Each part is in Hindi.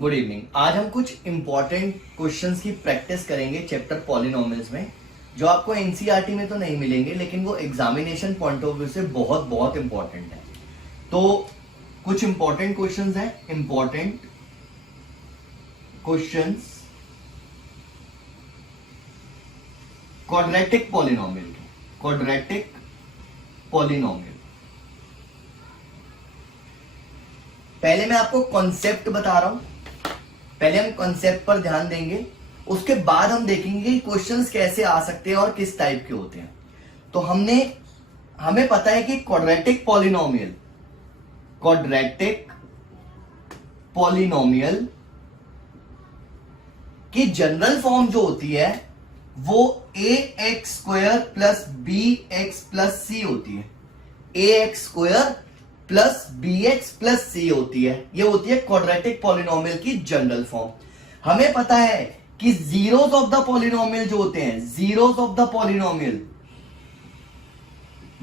Good evening. आज हम कुछ इंपॉर्टेंट क्वेश्चंस की प्रैक्टिस करेंगे चैप्टर पॉलिनोमियल्स में, जो आपको एनसीईआरटी में तो नहीं मिलेंगे, लेकिन वो एग्जामिनेशन पॉइंट ऑफ व्यू से बहुत बहुत इंपॉर्टेंट है। तो कुछ इंपॉर्टेंट क्वेश्चंस हैं, इंपॉर्टेंट क्वेश्चंस क्वाड्रेटिक पॉलिनोमियल के, क्वाड्रेटिक पॉलिनोमियल। पहले मैं आपको कॉन्सेप्ट बता रहा हूं, पहले हम कॉन्सेप्ट पर ध्यान देंगे, उसके बाद हम देखेंगे कि क्वेश्चंस कैसे आ सकते हैं और किस टाइप के होते हैं। तो हमें पता है कि क्वाड्रेटिक पॉलिनोमियल की जनरल फॉर्म जो होती है वो ax square plus bx plus c होती है। ax square plus bx plus c होती है, ये होती है क्वाड्रेटिक पॉलिनोमियल की जनरल फॉर्म। हमें पता है कि जीरोस ऑफ द पॉलिनोमियल जो होते हैं, जीरोस ऑफ द पॉलिनोमियल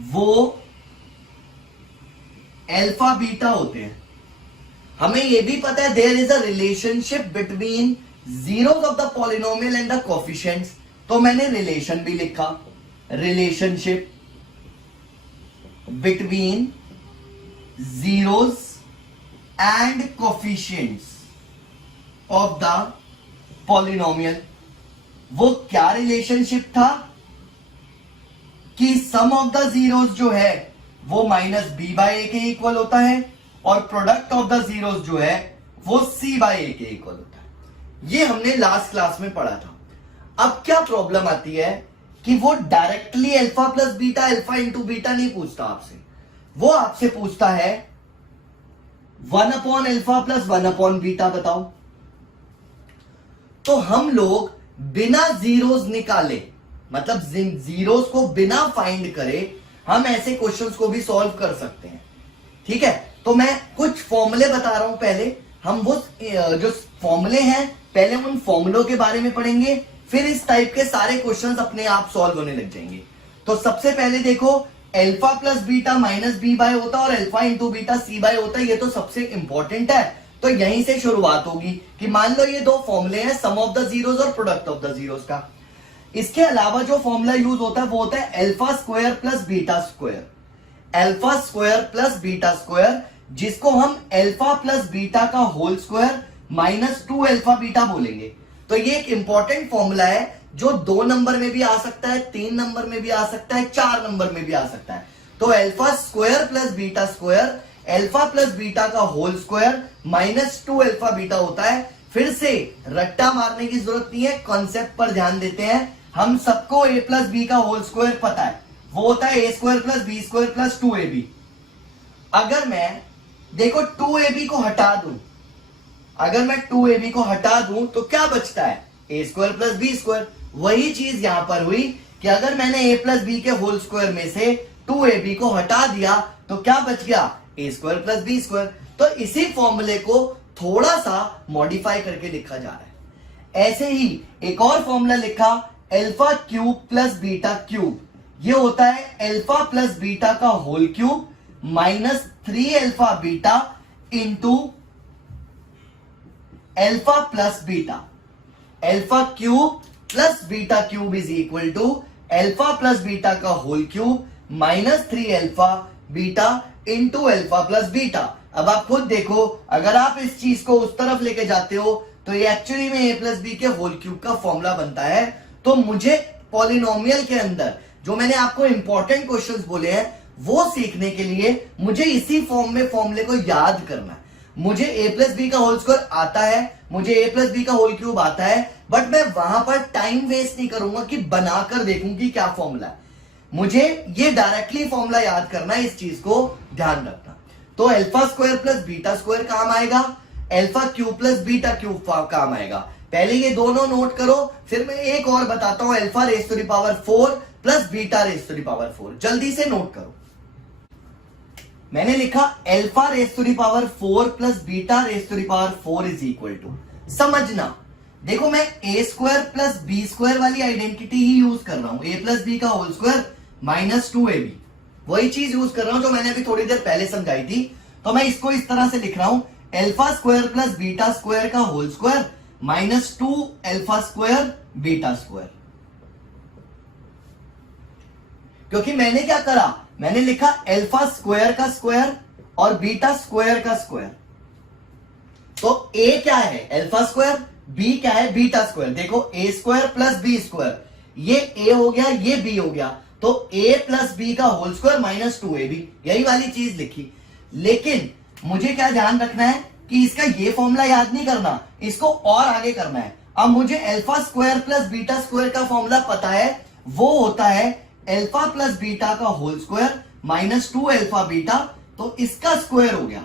वो अल्फा बीटा होते हैं। हमें यह भी पता है there is a relationship between zeros of the polynomial and the coefficients. तो मैंने रिलेशन भी लिखा, relationship between zeros and coefficients of the polynomial। वो क्या रिलेशनशिप था कि सम ऑफ द जीरोस जो है वो माइनस बी बाई ए के इक्वल होता है और प्रोडक्ट ऑफ द जीरोस जो है वो सी बाई ए के इक्वल होता है। ये हमने लास्ट क्लास में पढ़ा था। अब क्या प्रॉब्लम आती है कि वो directly alpha plus beta, alpha into beta नहीं पूछता आपसे, वो आपसे पूछता है 1 upon alpha plus 1 upon beta बताओ। तो हम लोग बिना जीरोस निकाले, मतलब जीरोस को बिना फाइंड करे, हम ऐसे क्वेश्चंस को भी सॉल्व कर सकते हैं। ठीक है, तो मैं कुछ फॉर्मूले बता रहा हूं। पहले हम वो जो फॉर्मूले हैं, पहले हम उन फॉर्मूलों के बारे में पढ़ेंगे, फिर इस टाइप के सारे क्वेश्चंस अपने आप सॉल्व होने लग जाएंगे। तो सबसे पहले देखो, alpha plus beta minus B by होता है और alpha into beta C by होता है। ये तो सबसे इंपॉर्टेंट है। तो यहीं से शुरुआत होगी कि मान लो ये दो फॉर्मूले हैं, सम ऑफ द जीरोस और प्रोडक्ट ऑफ द जीरोस का। इसके अलावा जो फॉर्मूला यूज होता है वो होता है alpha square plus beta square, alpha square plus beta square, जिसको हम अल्फा प्लस बीटा का whole square minus 2 alpha beta बोलेंगे। तो ये एक इंपॉर्टेंट फॉर्मूला है जो 2 नंबर में भी आ सकता है, 3 नंबर में भी आ सकता है, 4 नंबर में भी आ सकता है। तो alpha square plus beta square, alpha plus beta का whole square minus 2 alpha beta होता है। फिर से रट्टा मारने की जरूरत नहीं है, कॉन्सेप्ट पर ध्यान देते हैं। हम सबको a प्लस बी का होल स्क्वायर पता है, वो होता है a square plus B square plus 2ab। अगर मैं देखो 2ab को हटा दूं, अगर मैं 2ab को हटा दूं तो क्या बचता है, a square plus B square. वही चीज यहां पर हुई कि अगर मैंने a प्लस बी के होल स्क्वायर में से 2ab को हटा दिया तो क्या बच गया, a square plus B square. तो इसी फॉर्मूले को थोड़ा सा मॉडिफाई करके लिखा जा रहा है। ऐसे ही एक और फॉर्मूला लिखा, alpha cube plus beta cube, ये होता है अल्फा प्लस बीटा का whole cube minus 3 alpha beta into alpha plus beta. Alpha cube plus beta cube is equal to alpha plus beta का whole cube minus 3 alpha beta into alpha plus beta. अब आप खुद देखो, अगर आप इस चीज को उस तरफ लेके जाते हो तो ये एक्चुअली में a प्लस बी के होल क्यूब का फॉर्मूला बनता है। तो मुझे पॉलिनोमियल के अंदर जो मैंने आपको इंपॉर्टेंट क्वेश्चंस बोले हैं वो सीखने के लिए मुझे इसी फॉर्म में फॉर्मूले को याद करना है। मुझे a प्लस बी का होल स्क्वायर आता है, मुझे a प्लस बी का होल क्यूब आता है, बट मैं वहां पर टाइम वेस्ट नहीं करूंगा कि बनाकर देखूंगी क्या फॉर्मूला है। मुझे ये डायरेक्टली फॉर्मूला याद करना है, इस चीज को ध्यान रखना। तो alpha square plus beta square काम आएगा, alpha cube plus beta cube काम आएगा। पहले ये दोनों नोट करो, फिर मैं एक और बताता हूं, alpha raise to the power 4 plus beta raise to the power 4। जल्दी से नोट करो। मैंने लिखा alpha raise to the power 4 plus beta raise to the power 4 is equal to, समझना देखो मैं a square plus B square वाली आइडेंटिटी ही यूज कर रहा हूं, a प्लस बी का होल स्क्वायर माइनस 2ab, वही चीज यूज कर रहा हूं जो मैंने अभी थोड़ी देर पहले समझाई थी। तो मैं इसको इस तरह से लिख रहा हूं, alpha square plus beta square का whole square minus 2 alpha square beta square. क्योंकि मैंने क्या करा, मैंने लिखा अल्फा स्क्वायर का स्क्वायर और बीटा स्क्वायर का स्क्वायर। तो ए क्या है अल्फा स्क्वायर, बी क्या है बीटा स्क्वायर। देखो ए स्क्वायर प्लस बी स्क्वायर, ये ए हो गया ये बी हो गया, तो ए प्लस बी का होल स्क्वायर माइनस 2ab, यही वाली चीज लिखी। लेकिन मुझे क्या ध्यान रखना है कि इसका ये फॉर्मूला याद नहीं करना, इसको और आगे करना है। अब मुझे alpha square plus beta square का फॉर्मूला पता है, वो होता है अल्फा प्लस बीटा का whole square minus 2 alpha beta, तो इसका स्क्वायर हो गया।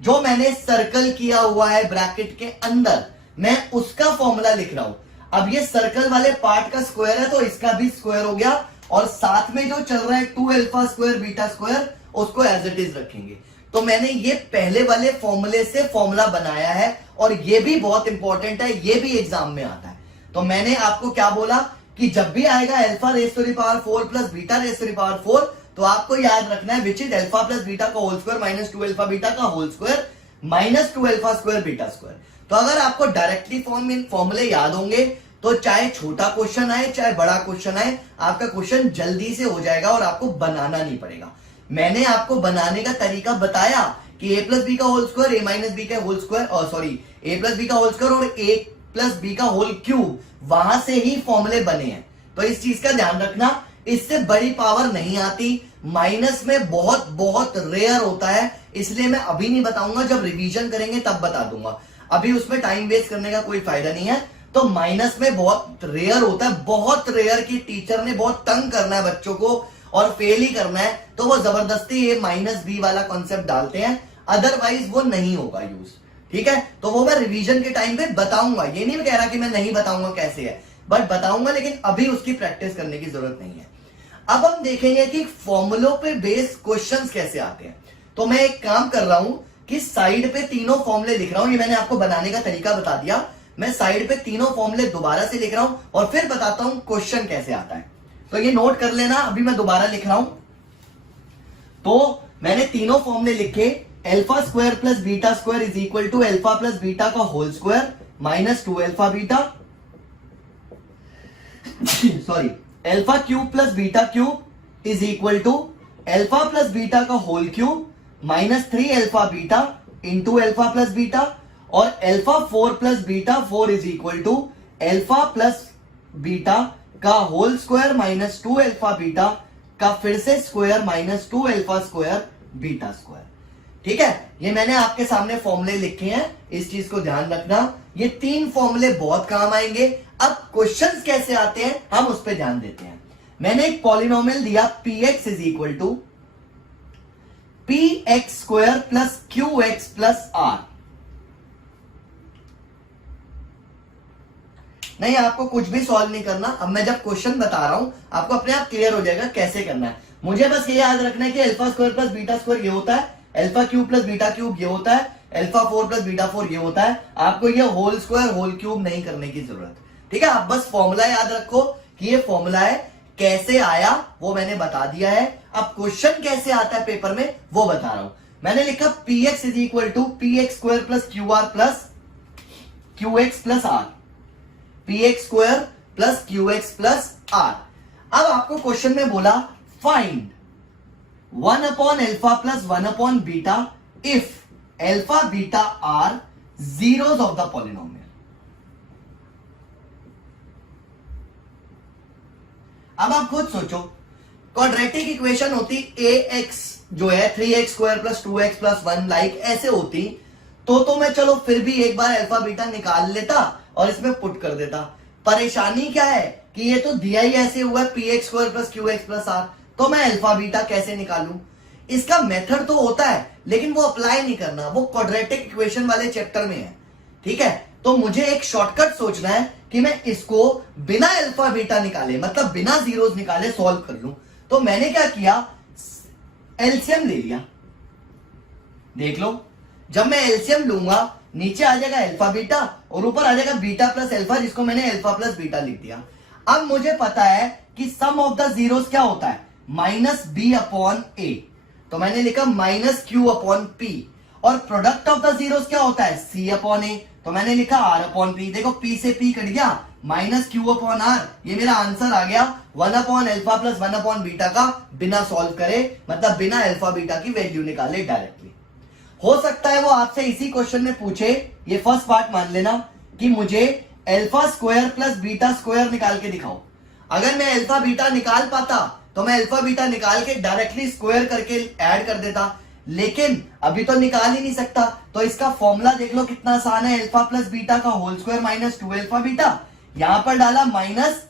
जो मैंने सर्कल किया हुआ है ब्रैकेट के अंदर, मैं उसका फॉर्मूला लिख रहा हूं। अब ये सर्कल वाले पार्ट का स्क्वायर है तो इसका भी स्क्वायर हो गया, और साथ में जो चल रहा है 2 अल्फा स्क्वायर बीटा स्क्वायर, उसको एज इट इज रखेंगे। तो मैंने ये पहले वाले फॉर्मूले से फॉर्मूला बनाया है, और ये भी बहुत इंपॉर्टेंट है, ये भी एग्जाम में आता है। तो मैंने आपको क्या बोला कि जब भी आएगा alpha raise to the power 4 plus beta raise to the power 4, तो आपको याद रखना है which is alpha plus beta का whole square minus 2 alpha beta का whole square minus 2 alpha square beta square. तो अगर आपको डायरेक्टली फॉर्मूले याद होंगे तो चाहे छोटा क्वेश्चन आए चाहे बड़ा क्वेश्चन आए, आपका क्वेश्चन जल्दी से हो जाएगा और आपको बनाना नहीं पड़ेगा। मैंने आपको बनाने का तरीका बताया कि a प्लस बी का होल स्क्वायर ए माइनस बी का होल स्क्वायर, सॉरी ए प्लस बी का होल स्क्वायर और ए प्लस बी का होल क्यूब, वहां से ही फॉर्मूले बने हैं। तो इस चीज का ध्यान रखना, इससे बड़ी पावर नहीं आती, माइनस में बहुत बहुत रेयर होता है, इसलिए मैं अभी नहीं बताऊंगा, जब रिवीजन करेंगे तब बता दूंगा। अभी उसमें टाइम वेस्ट करने का कोई फायदा नहीं है। तो माइनस में बहुत रेयर होता है, बहुत रेयर की टीचर ने बहुत तंग करना है बच्चों को और फेल ही करना है, तो वो जबरदस्ती ये माइनस बी वाला कॉन्सेप्ट डालते हैं, अदरवाइज वो नहीं होगा यूज। ठीक है, तो वो मैं रिवीजन के टाइम पे बताऊंगा, ये नहीं कह रहा कि मैं नहीं बताऊंगा कैसे है, बट बताऊंगा, लेकिन अभी उसकी प्रैक्टिस करने की जरूरत नहीं है। अब हम देखेंगे कि फॉर्मूलों पे बेस्ड क्वेश्चंस कैसे आते हैं। तो मैं एक काम कर रहा हूं कि साइड पे तीनों फॉर्मूले लिख रहा हूं, ये मैंने आपको बनाने का तरीका बता दिया, मैं साइड पे तीनों फॉर्मूले दोबारा से लिख रहा हूं और फिर बताता हूं क्वेश्चन कैसे आता है। तो ये नोट कर लेना, अभी मैं दोबारा लिख रहा हूं। तो मैंने तीनों फॉर्मूले लिखे, alpha square plus beta square is equal to alpha plus beta का whole square minus 2 alpha beta, sorry, alpha cube plus beta cube is equal to alpha plus beta का whole cube minus 3 alpha beta into alpha plus beta, और alpha 4 plus beta 4 is equal to alpha plus beta का whole square minus 2 alpha beta का फिर से square minus 2 alpha square beta square. ठीक है, ये मैंने आपके सामने फॉर्मूले लिखे हैं, इस चीज को ध्यान रखना, ये तीन फॉर्मूले बहुत काम आएंगे। अब क्वेश्चंस कैसे आते हैं हम उस पर ध्यान देते हैं। मैंने एक पॉलिनोमियल दिया px is equal to px square plus qx plus r। नहीं, आपको कुछ भी सॉल्व नहीं करना, अब मैं जब क्वेश्चन बता रहा हूं आपको अपने आप क्लियर हो जाएगा कैसे करना है। मुझे बस ये याद रखना है कि alpha square plus beta square ये होता है, alpha cube plus beta cube ये होता है, अल्फा 4 प्लस बीटा 4 ये होता है। आपको ये होल स्क्वायर होल क्यूब नहीं करने की जरूरत। ठीक है, आप बस फॉर्मूला याद रखो कि ये फॉर्मूला है, कैसे आया वो मैंने बता दिया है। अब क्वेश्चन कैसे आता है पेपर में वो बता रहा हूं। मैंने लिखा px is equal to px square plus qr plus qx plus r, px square plus qx plus r। अब आपको क्वेश्चन में बोला find 1 upon alpha plus 1 upon beta if alpha beta are zeros of the polynomial. अब आप खुद सोचो, क्वाड्रेटिक इक्वेशन होती ax जो है 3x square plus 2x plus 1 like ऐसे होती, तो मैं चलो फिर भी एक बार अल्फा बीटा निकाल लेता और इसमें पुट कर देता। परेशानी क्या है कि ये तो दिया ही ऐसे हुआ है px square plus qx plus r, तो मैं अल्फा बीटा कैसे निकालूं? इसका मेथड तो होता है लेकिन वो अप्लाई नहीं करना, वो क्वाड्रेटिक इक्वेशन वाले चैप्टर में है। ठीक है, तो मुझे एक शॉर्टकट सोचना है कि मैं इसको बिना अल्फा बीटा निकाले, मतलब बिना जीरोस निकाले सॉल्व कर लूं। तो मैंने क्या किया, एलसीएम ले लिया। देख लो, जब मैं एलसीएम लूंगा नीचे आ जाएगा अल्फा बीटा और ऊपर आ जाएगा बीटा प्लस अल्फा, जिसको मैंने अल्फा प्लस बीटा लिख दिया। अब मुझे पता है कि सम ऑफ द जीरोस क्या होता है, माइनस बी अपॉन ए, तो मैंने लिखा माइनस क्यू अपॉन पी। और प्रोडक्ट ऑफ द जीरोस क्या होता है, सी अपॉन ए, तो मैंने लिखा आर अपॉन पी। देखो पी से पी कट गया, माइनस क्यू अपॉन आर, ये मेरा आंसर आ गया 1 upon alpha plus 1 upon beta का, बिना सॉल्व करे, मतलब बिना अल्फा बीटा की वैल्यू निकाले डायरेक्टली। हो सकता है वो आपसे इसी क्वेश्चन में पूछे, ये फर्स्ट पार्ट मान लेना, कि मुझे alpha square plus beta square निकाल के दिखाओ। अगर मैं अल्फा बीटा निकाल पाता तो मैं अल्फा बीटा निकाल के डायरेक्टली स्क्वायर करके ऐड कर देता, लेकिन अभी तो निकाल ही नहीं सकता। तो इसका फॉर्मूला देख लो कितना आसान है, अल्फा प्लस बीटा का whole square minus 2 alpha beta, यहां पर डाला माइनस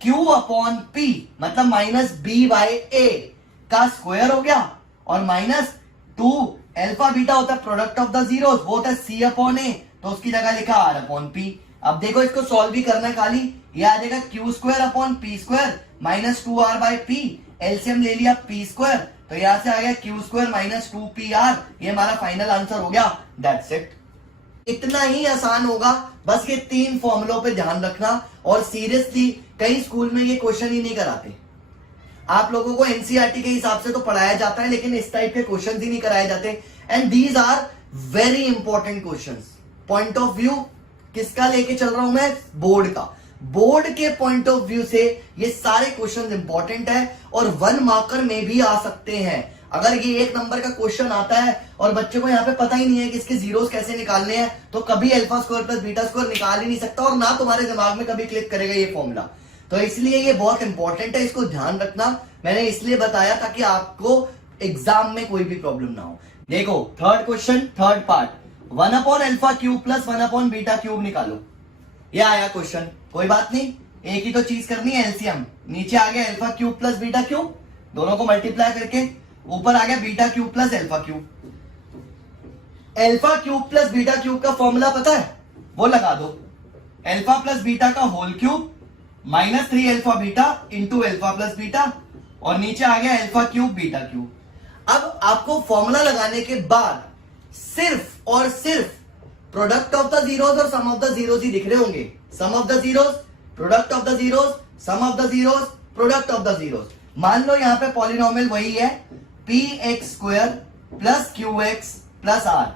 क्यू अपॉन पी, मतलब माइनस बी बाई ए का स्क्वायर हो गया, और माइनस 2 अल्फा बीटा होता है प्रोडक्ट ऑफ द जीरोस, वो होता है सी अपॉन ए, तो उसकी जगह लिखा आर अपॉन पी। अब देखो इसको सॉल्व भी करना है खाली, ये आ जाएगा Q square upon P square minus 2r by P, LCM ले लिया पी स्क्वायर, तो यहां से आ गया क्यू स्क्वायर माइनस 2pr, ये हमारा फाइनल आंसर हो गया, दैट्स इट। इतना ही आसान होगा, बस ये 3 फॉर्मूलों पे ध्यान रखना। और सीरियसली कई स्कूल में ये क्वेश्चन ही नहीं कराते, आप लोगों को एनसीईआरटी के हिसाब से तो पढ़ाया जाता है, लेकिन इस टाइप के क्वेश्चन ही नहीं कराए जाते। And these are very important questions. Point of view किसका लेके चल रहा हूं मैं, बोर्ड का। बोर्ड के पॉइंट ऑफ व्यू से ये सारे क्वेश्चन इंपॉर्टेंट है और 1 मार्कर में भी आ सकते हैं। अगर ये 1 नंबर का क्वेश्चन आता है और बच्चे को यहाँ पे पता ही नहीं है कि इसके जीरोस कैसे निकालने हैं, तो कभी alpha square plus beta square निकाल ही नहीं सकता, और ना तुम्हारे दिमाग में कभी क्लिक करेगा ये फॉर्मूला। तो इसलिए ये बहुत इंपॉर्टेंट है, इसको ध्यान रखना। मैंने इसलिए बताया ताकि आपको एग्जाम में कोई भी प्रॉब्लम ना हो। देखो third question, third part, 1 upon alpha cube plus 1 upon beta cube निकालो। ये आया क्वेश्चन, कोई बात नहीं, एक ही तो चीज करनी है, एलसीएम। नीचे आ गया alpha cube plus beta cube, दोनों को मल्टीप्लाई करके, ऊपर आ गया beta cube plus alpha cube. Alpha cube plus beta cube का फॉर्मूला पता है, वो लगा दो, अल्फा प्लस बीटा का whole cube minus 3 alpha beta into alpha plus beta, और नीचे आ गया अल्फा क्यूब बीटा क्यूब। अब आपको फॉर्मूला लगाने के बाद सिर्फ और सिर्फ प्रोडक्ट ऑफ द जीरोस और सम ऑफ द जीरोस ही दिख रहे होंगे। Sum of the zeros, product of the zeros, sum of the zeros, product of the zeros. मान लो यहां पे पॉलिनोमियल वही है, P X square plus Q X plus R,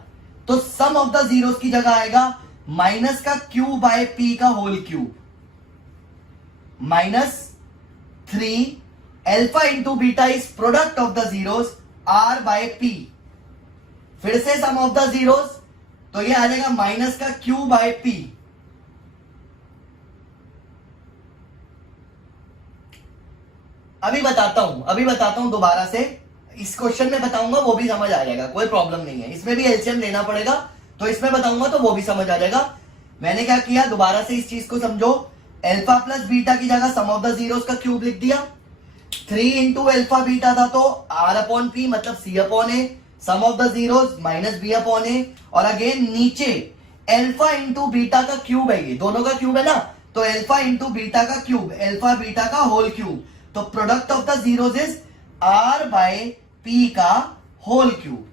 तो सम ऑफ द जीरोस की जगह आएगा माइनस का क्यू बाय पी का whole cube minus 3 alpha into beta is product of the zeros r by p. फिर से सम ऑफ द जीरोस, तो ये आ जाएगा माइनस का क्यू बाय पी। अभी बताता हूं दोबारा से, इस क्वेश्चन में बताऊंगा वो भी समझ आ जाएगा, कोई प्रॉब्लम नहीं है। इसमें भी एलसीएम लेना पड़ेगा, तो इसमें बताऊंगा तो वो भी समझ आ जाएगा। मैंने क्या किया, दोबारा से इस चीज को समझो, अल्फा प्लस बीटा की जगह सम ऑफ द जीरोस का क्यूब लिख दिया, 3 इंटू अल्फा बीटा था तो आर अपॉन पी मतलब C upon A, sum of the zeros minus B upon A, और अगेन नीचे अल्फा इंटू बीटा का क्यूब है, ये दोनों का क्यूब है ना, तो अल्फा इंटू बीटा का क्यूब, अल्फा बीटा का होल क्यूब, तो product of the zeros is R by P का होल क्यूब।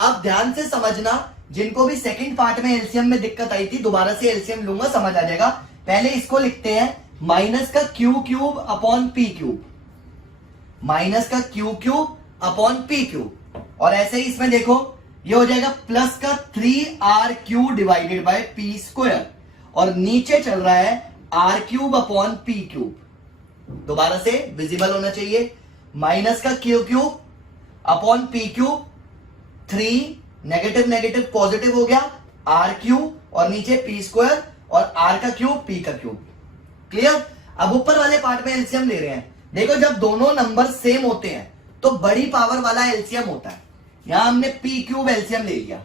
अब ध्यान से समझना, जिनको भी सेकंड पार्ट में एलसीएम में दिक्कत आई थी, दोबारा से एलसीएम लूंगा, समझ आ जाएगा। पहले इसको लिखते हैं माइनस का Q cube upon P cube, minus का Q cube upon P cube, और ऐसे ही इसमें देखो ये हो जाएगा प्लस का 3r cube divided by P square, और नीचे चल रहा है r cube upon P cube. दोबारा से विजिबल होना चाहिए, माइनस का Q cube upon P cube, 3 negative negative positive हो गया, r क्यूब, और नीचे पी स्क्वायर, और r का क्यूब पी का क्यूब। क्लियर। अब ऊपर वाले पार्ट में एलसीएम ले रहे हैं। देखो जब दोनों नंबर सेम होते हैं तो बड़ी पावर वाला एलसीएम होता है। यहां हमने पी क्यूब एलसीएम ले लिया,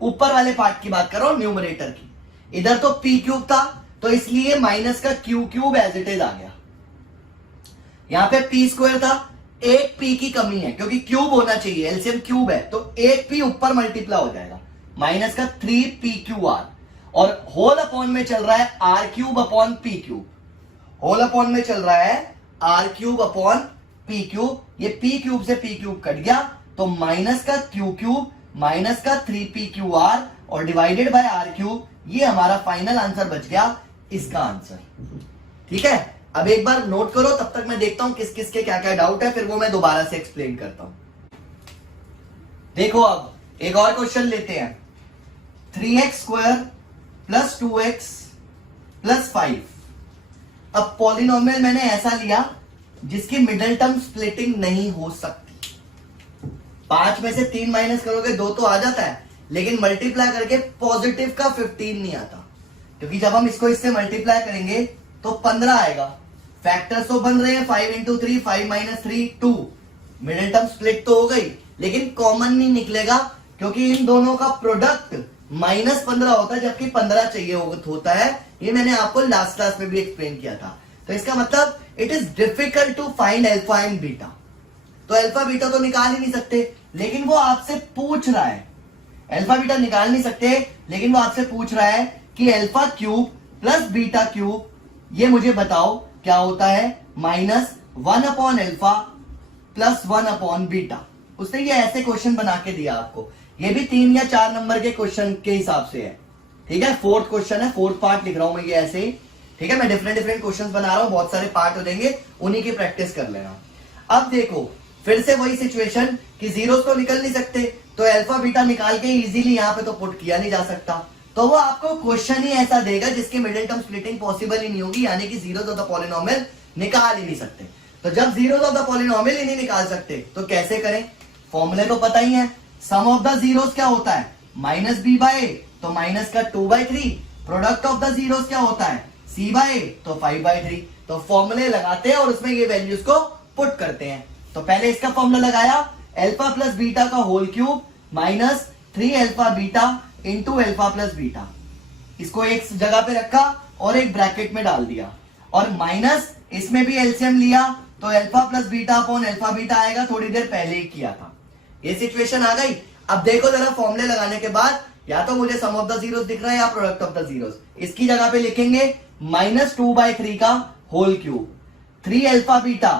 ऊपर वाले पार्ट की बात कर रहा हूं, न्यूमरेटर की। इधर तो पी क्यूब था, तो इसलिए माइनस का Q cube as it is आ गया। यहां पे पी स्क्वायर था, एक पी की कमी है क्योंकि क्यूब होना चाहिए, एलसीएम क्यूब है, तो एक पी ऊपर मल्टीप्लाई हो जाएगा, माइनस का 3 पी क्यू आर, और होल अपॉन में चल रहा है r cube upon P cube, whole upon में चल रहा है r cube upon P cube. ये पी क्यूब से पी क्यूब कट गया, तो माइनस का क्यू क्यूब माइनस का 3 पी क्यू आर और डिवाइडेड बाय आर क्यूब, ये हमारा फाइनल आंसर बच गया, इसका आंसर। ठीक है, अब एक बार नोट करो, तब तक मैं देखता हूं किस किस के क्या क्या डाउट है, फिर वो मैं दोबारा से एक्सप्लेन करता हूं। देखो अब एक और क्वेश्चन लेते हैं। 3x² plus 2x plus 5। अब पॉलिनोमियल मैंने ऐसा लिया जिसकी मिडिल टर्म स्प्लिटिंग नहीं हो सकती। 5 में से 3 माइनस करोगे 2 तो आ जाता है, लेकिन मल्टीप्लाई करके पॉजिटिव का 15 नहीं आता, क्योंकि जब हम इसको इससे मल्टीप्लाई करेंगे तो 15 आएगा। फैक्टर्स तो बन रहे हैं 5 into 3, 5 minus 3 2। Middle term split तो हो गई, लेकिन कॉमन नहीं निकलेगा, क्योंकि इन दोनों का प्रोडक्ट -15 होता है, जबकि 15 चाहिए होता है। ये मैंने आपको लास्ट क्लास में भी एक्सप्लेन किया था। तो इसका मतलब it is difficult to find alpha and beta. तो अल्फा बीटा तो निकाल ही नहीं सकते, लेकिन वो आपसे पूछ रहा है। अल्फा बीटा निकाल नहीं सकते, लेकिन वो आपसे पूछ रहा है कि alpha cube plus beta cube, ये मुझे बताओ क्या होता है। -1/अल्फा प्लस 1/बीटा। उसने ये ऐसे क्वेश्चन बना के दिया आपको। ये भी 3 या 4 नंबर के क्वेश्चन के हिसाब से है, ठीक है। 4th क्वेश्चन है, 4th पार्ट लिख रहा हूं मैं ये ऐसे ही, ठीक है। मैं डिफरेंट क्वेश्चंस बना रहा हूं, बहुत सारे पार्ट हो जाएंगे, उन्हीं की प्रैक्टिस कर लेना। अब देखो फिर से वही सिचुएशन कि जीरोस तो निकल नहीं सकते, तो अल्फा बीटा निकाल के इजीली यहां पे तो पुट किया नहीं जा सकता। तो वो आपको क्वेश्चन ही ऐसा देगा जिसके मिडिल टर्म स्प्लिटिंग पॉसिबल ही नहीं होगी, यानी कि जीरोस ऑफ द पॉलिनोमियल निकाल ही नहीं सकते। तो जब जीरोस ऑफ द पॉलिनोमियल ही नहीं निकाल सकते तो कैसे करें। फॉर्मूले तो पता ही है। सम ऑफ द जीरोस क्या होता है, -b/a, तो माइनस का 2/3। प्रोडक्ट ऑफ द जीरोस क्या होता है, c/a, तो 5/3। तो फॉर्मूले लगाते हैं और उसमें ये वैल्यूज को पुट करते हैं। तो पहले इसका फॉर्मूला लगाया, अल्फा प्लस बीटा का whole cube -3 beta into alpha plus beta. इसको एक जगह पे रखा और एक ब्रैकेट में डाल दिया, और माइनस इसमें भी एलसीएम लिया, तो alpha plus beta upon alpha beta आएगा। थोड़ी देर पहले ही किया था, ये सिचुएशन आ गई। अब देखो जरा, फॉर्मूले लगाने के बाद या तो मुझे सम ऑफ द जीरोस दिख रहा है या प्रोडक्ट ऑफ द जीरोस। इसकी जगह पे लिखेंगे -2/3 का होल क्यूब। 3 अल्फा बीटा,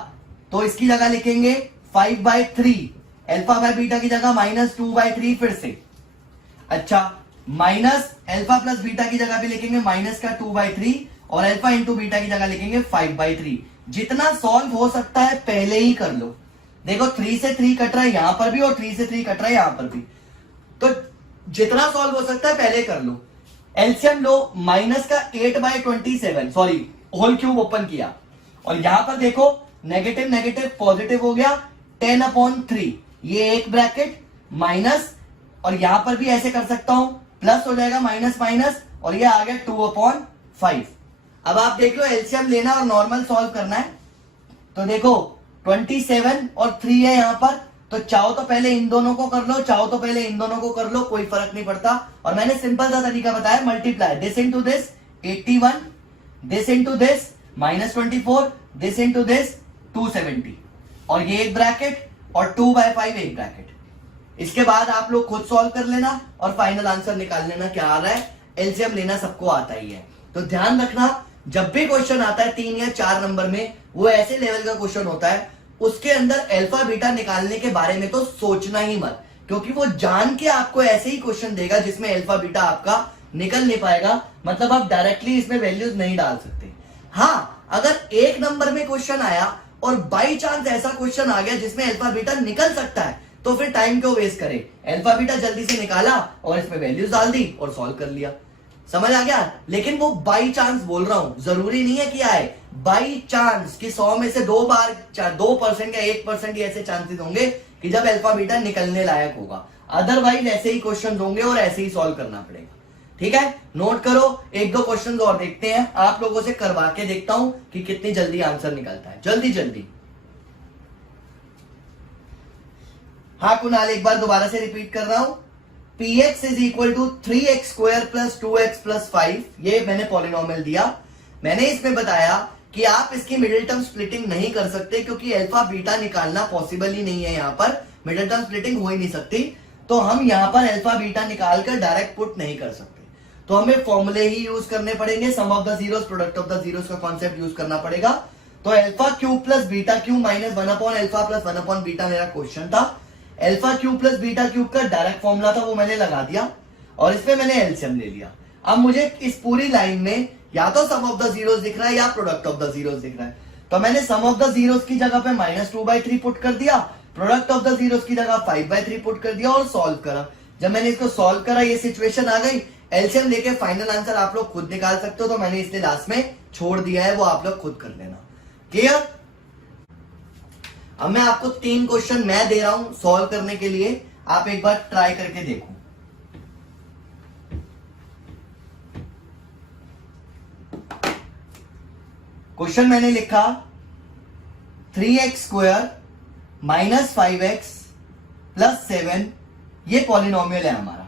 तो इसकी जगह लिखेंगे 5/3। अल्फा बाय बीटा की जगह -2/3 फिर से। अच्छा, माइनस अल्फा प्लस बीटा की जगह पे लिखेंगे माइनस का 2/3, और अल्फा इंटू बीटा की जगह लिखेंगे 5/3। जितना सॉल्व हो सकता है पहले ही कर लो। देखो 3 से 3 कट रहा है यहां पर भी, और 3 से 3 कट रहा है यहां पर भी, तो जितना सॉल्व हो सकता है पहले कर लो। एलसीएम लो, माइनस का 8/27, सॉरी होल क्यूब ओपन किया, और यहां पर देखो नेगेटिव नेगेटिव पॉजिटिव हो गया, 10/3। ये एक ब्रैकेट माइनस, और यहां पर भी ऐसे कर सकता हूं, प्लस हो जाएगा माइनस माइनस, और ये आ गया 2/5। अब आप देख लो, एलसीएम लेना और नॉर्मल सॉल्व करना है। तो देखो 27 और 3 है यहां पर, तो चाहो तो पहले इन दोनों को कर लो, चाहो तो पहले इन दोनों को कर लो, कोई फर्क नहीं पड़ता। और मैंने सिंपल सा तरीका बताया, multiply this into this 81, this into this -24, this into this 270, और ये एक ब्रैकेट और 2/5 एक ब्रैकेट। इसके बाद आप लोग खुद सॉल्व कर लेना और फाइनल आंसर निकाल लेना क्या आ रहा है। एलसीएम लेना सबको आता ही है। तो ध्यान रखना, जब भी क्वेश्चन आता है 3 या 4 नंबर में, वो ऐसे लेवल का क्वेश्चन होता है, उसके अंदर अल्फा बीटा निकालने के बारे में तो सोचना ही मत, क्योंकि वो जान के आपको ऐसे ही क्वेश्चन देगा जिसमें अल्फा बीटा आपका निकल नहीं पाएगा। मतलब आप डायरेक्टली इसमें वैल्यूज नहीं डाल सकते। हाँ, अगर 1 नंबर में क्वेश्चन आया और बाई चांस ऐसा क्वेश्चन आ गया जिसमें अल्फा बीटा निकल सकता है, तो फिर टाइम क्यों वेस्ट करें। अल्फा बीटा जल्दी से निकाला और इसमें वैल्यूज डाल दी और सॉल्व कर लिया। समझ आ गया। लेकिन वो बाई चांस बोल रहा हूं, जरूरी नहीं है कि आए। बाई चांस कि 100 में से 2 बार 2% या 1% ही ऐसे चांसेस होंगे कि जब अल्फा बीटा निकलने लायक होगा। अदरवाइज ऐसे ही क्वेश्चन होंगे और ऐसे ही सॉल्व करना पड़ेगा। ठीक है, नोट करो। 1-2 क्वेश्चन और देखते हैं, आप लोगों से करवा के देखता हूं कि कितनी जल्दी आंसर निकलता है। जल्दी जल्दी। हाँ कुणाल, एक बार दोबारा से रिपीट कर रहा हूं। px is equal to 3x² plus 2x plus 5, ये मैंने पॉलिनोमियल दिया। मैंने इसमें बताया कि आप इसकी मिडिल टर्म स्प्लिटिंग नहीं कर सकते, क्योंकि अल्फा बीटा निकालना पॉसिबल ही नहीं है। यहां पर मिडिल टर्म स्प्लिटिंग हो ही नहीं सकती, तो हम यहां पर अल्फा बीटा निकालकर डायरेक्ट पुट नहीं कर सकते। तो हमें फॉर्मूले ही यूज करने पड़ेंगे। Sum of the zeros, product of the zeros का कॉन्सेप्ट यूज करना पड़ेगा। तो alpha cube plus beta cube minus 1/अल्फा प्लस 1/बीटा मेरा क्वेश्चन था। Alpha cube plus beta cube का डायरेक्ट फॉर्मूला था, वो मैंने लगा दिया और इसमें मैंने एलसीएम ले लिया। अब मुझे इस पूरी लाइन में या तो सम ऑफ द जीरोस दिख रहा है या प्रोडक्ट ऑफ द जीरोस दिख रहा है। तो मैंने सम ऑफ द जीरोस की जगह पे -2/3 पुट कर दिया, प्रोडक्ट ऑफ द जीरोस की जगह 5/3 पुट कर दिया और सॉल्व करा। जब मैंने इसको सॉल्व करा ये सिचुएशन आ गई, एलसीएम लेके फाइनल आंसर आप लोग खुद निकाल सकते हो, तो मैंने इसलिए लास्ट में छोड़ दिया है, वो आप लोग खुद कर लेना। क्लियर? अब मैं आपको 3 क्वेश्चन मैं दे रहा हूं सॉल्व करने के लिए, आप एक बार ट्राई करके देखो। क्वेश्चन मैंने लिखा 3x² - 5x + 7, ये पॉलिनोमियल है हमारा।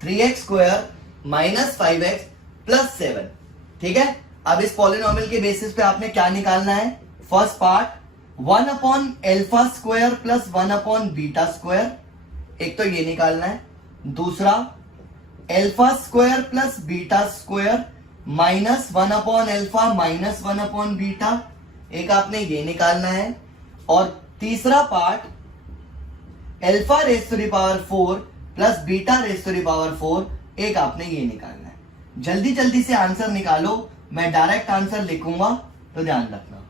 3x² - 5x + 7, ठीक है। अब इस पॉलिनोमियल के बेसिस पे आपने क्या निकालना है? फर्स्ट पार्ट 1/α² + 1/β², एक तो ये निकालना है। दूसरा α² + β² -1/α - 1/β, एक आपने ये निकालना है। और तीसरा पार्ट α⁴ + β⁴, एक आपने ये निकालना है। जल्दी जल्दी से आंसर निकालो, मैं डायरेक्ट आंसर लिखूंगा तो ध्यान रखना।